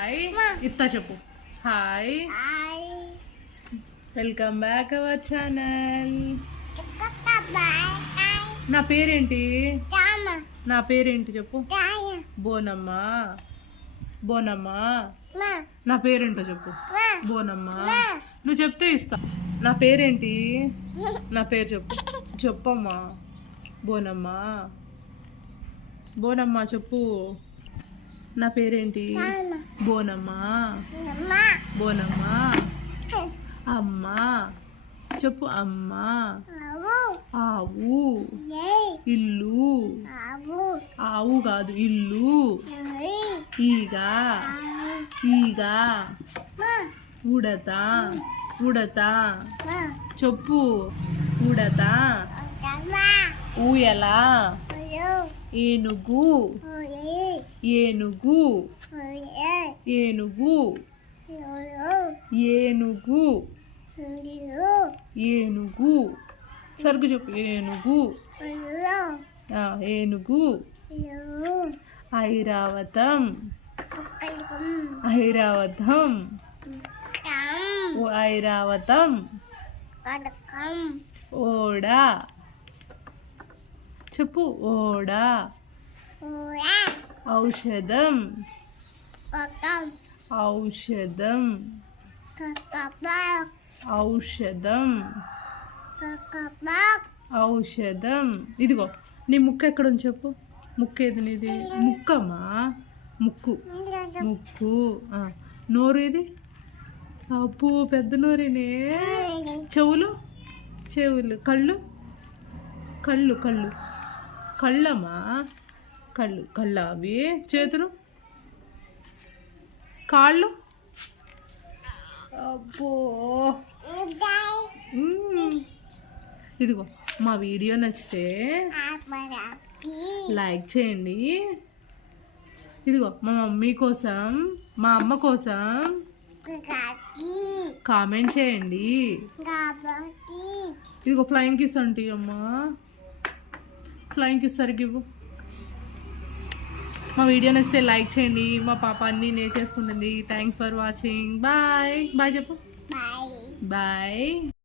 Hi ఇత్తా చెప్పు. Hi welcome back our channel నా పేరేంటి? నా పేరేంటి చెప్పు. బోనమ్మా. బోనమ్మా. నా పేరేంటో చెప్పు. బోనమ్మా. నువ్వు చెప్తే ఇస్తా. నా పేరేంటి? నా పేరు చెప్పు. చెప్పమ్మా. బోనమ్మా. బోనమ్మా చెప్పు. నా పేరేంటి? బోనమ్మా. బోనమ్మా. అమ్మా. చెప్పు అమ్మా. ఆవు. ఇల్లు. ఆవు. కాదు ఇల్లు. ఈగ. ఈగ. ఉడత ఉడత చెప్పు. ఉడత ఊయల. ఏనుగు. ఏనుగు. ఏనుగు. ఏనుగు. ఏనుగు. సరుకు చెప్పు. ఏనుగు. ఏనుగు. ఐరావతం. ఐరావతం. ఐరావతం. ఓడ. చెప్పు ఓడా. ఔషధం. ఔషధం. ఔషధం. ఔషధం. ఇదిగో నీ ముక్కు ఎక్కడ ఉంది చెప్పు? ముక్కు ఏది నీది? ముక్కమ్మా ముక్కు. ముక్కు. నోరు ఏది? అప్పు పెద్ద నోరేనే? చెవులు? చెవులు. కళ్ళు? కళ్ళు కళ్ళు. కళ్ళమ్మా కళ్ళు కళ్ళ? అవి చేతులు? కాళ్ళు? అబ్బో. ఇదిగో మా వీడియో నచ్చితే లైక్ చేయండి. ఇదిగో మా మమ్మీ కోసం మా అమ్మ కోసం కామెంట్ చేయండి. ఇదిగో ఫ్లయింగ్ కిస్ అంటే అమ్మా. ఫ్లయింగ్ కిస్ సరిగ్గా ఇవ్వు. మా వీడియో నచ్చితే లైక్ చేయండి. మా పాప అన్నీ నేర్చేసుకుంటుంది thanks for watching bye bye చెప్పు. బాయ్